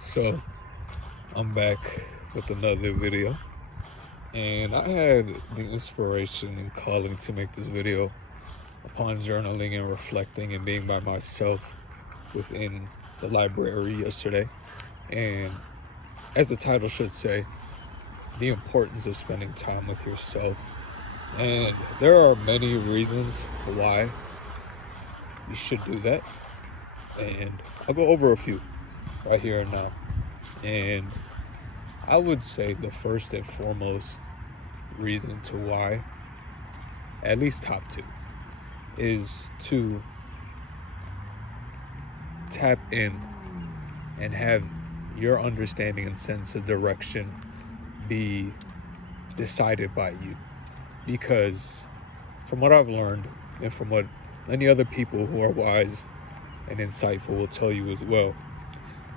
So I'm back with another video, and I had the inspiration and calling to make this video upon journaling and reflecting and being by myself within the library yesterday. And as the title should say, the importance of spending time with yourself. And there are many reasons why you should do that, and I'll go over a few right here and now. And I would say the first and foremost reason to why, at least top two, is to tap in and have your understanding and sense of direction be decided by you. Because from what I've learned, and from what many other people who are wise and insightful will tell you as well,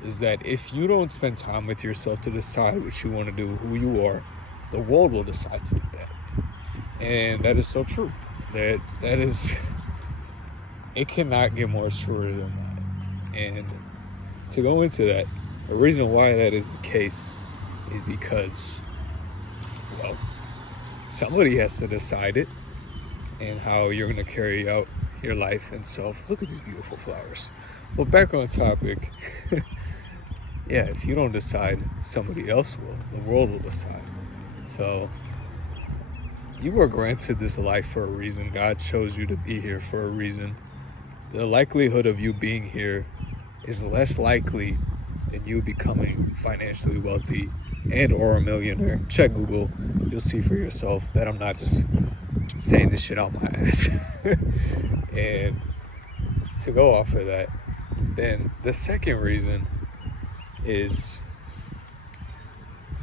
is that if you don't spend time with yourself to decide what you want to do, who you are, the world will decide to do that. And that is so true. That is, it cannot get more truer than that. And to go into that, the reason why that is the case is because, well, somebody has to decide it and how you're going to carry out your life and self. Look at these beautiful flowers. Well, back on topic. Yeah, if you don't decide, somebody else will. The world will decide. So you were granted this life for a reason. God chose you to be here for a reason. The likelihood of you being here is less likely than you becoming financially wealthy and or a millionaire. Check Google. You'll see for yourself that I'm not just saying this shit out my ass. And to go off of that, then the second reason is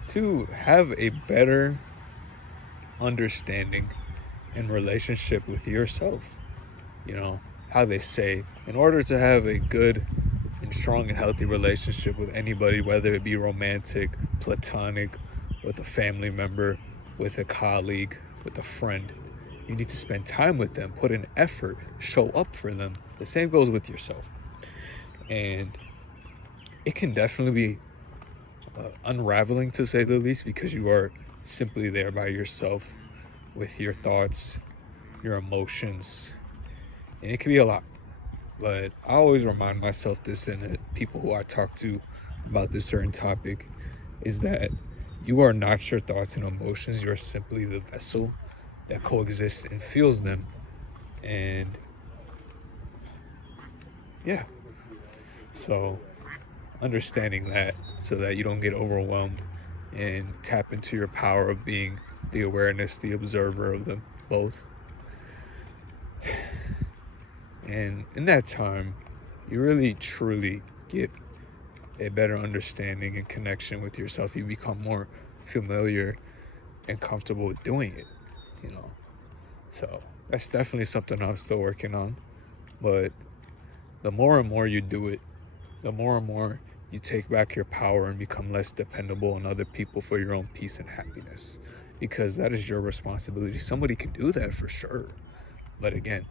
to have a better understanding and relationship with yourself. You know, how they say, in order to have a good and strong and healthy relationship with anybody, whether it be romantic, platonic, with a family member, with a colleague, with a friend, you need to spend time with them, put in effort, show up for them. The same goes with yourself. And it can definitely be unraveling, to say the least, because you are simply there by yourself with your thoughts, your emotions, and it can be a lot. But I always remind myself this, and the people who I talk to about this certain topic, is that you are not your thoughts and emotions. You're simply the vessel that coexists and feels them. And yeah, so understanding that so that you don't get overwhelmed and tap into your power of being the awareness, the observer of them both. And in that time, you really truly get a better understanding and connection with yourself. You become more familiar and comfortable with doing it, you know. So that's definitely something I'm still working on. But the more and more you do it, the more and more you take back your power and become less dependable on other people for your own peace and happiness. Because that is your responsibility. Somebody can do that for sure. But again,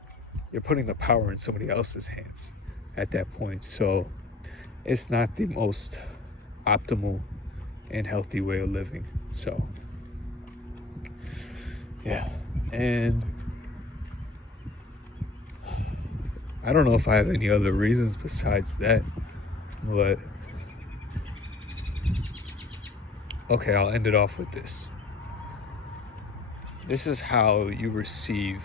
you're putting the power in somebody else's hands at that point. So it's not the most optimal and healthy way of living. So yeah. And I don't know if I have any other reasons besides that, but okay, I'll end it off with this. This is how you receive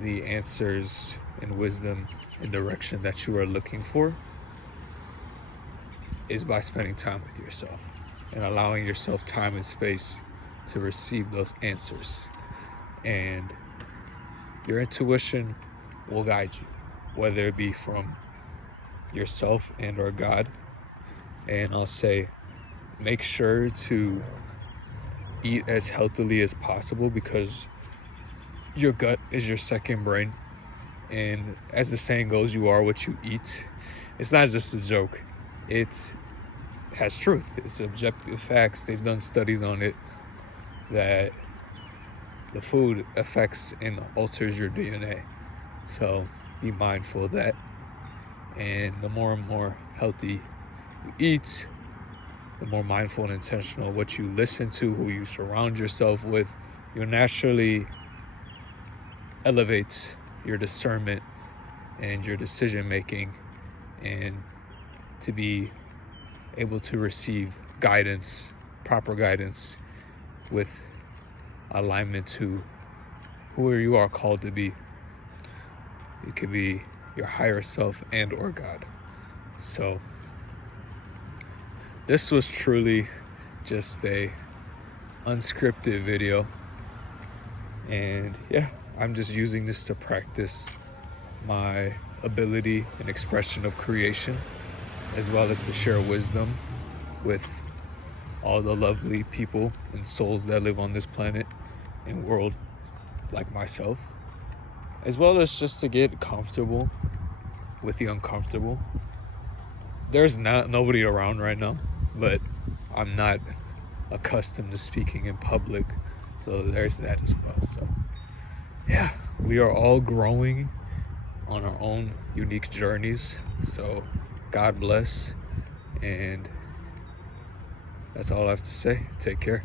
the answers and wisdom and direction that you are looking for, is by spending time with yourself and allowing yourself time and space to receive those answers. And your intuition will guide you, whether it be from yourself and or God. And I'll say, make sure to eat as healthily as possible, because your gut is your second brain. And as the saying goes, you are what you eat. It's not just a joke. It has truth. It's objective facts. They've done studies on it that the food affects and alters your DNA. So be mindful of that. And the more and more healthy you eat, the more mindful and intentional what you listen to, who you surround yourself with, you'll naturally elevate your discernment and your decision making, and to be able to receive guidance, proper guidance, with alignment to who you are called to be. It could be your higher self and or God. So this was truly just a unscripted video, and yeah, I'm just using this to practice my ability and expression of creation, as well as to share wisdom with all the lovely people and souls that live on this planet and world like myself, as well as just to get comfortable with the uncomfortable. There's nobody around right now, but I'm not accustomed to speaking in public, so there's that as well. So yeah, we are all growing on our own unique journeys, so God bless, and that's all I have to say. Take care.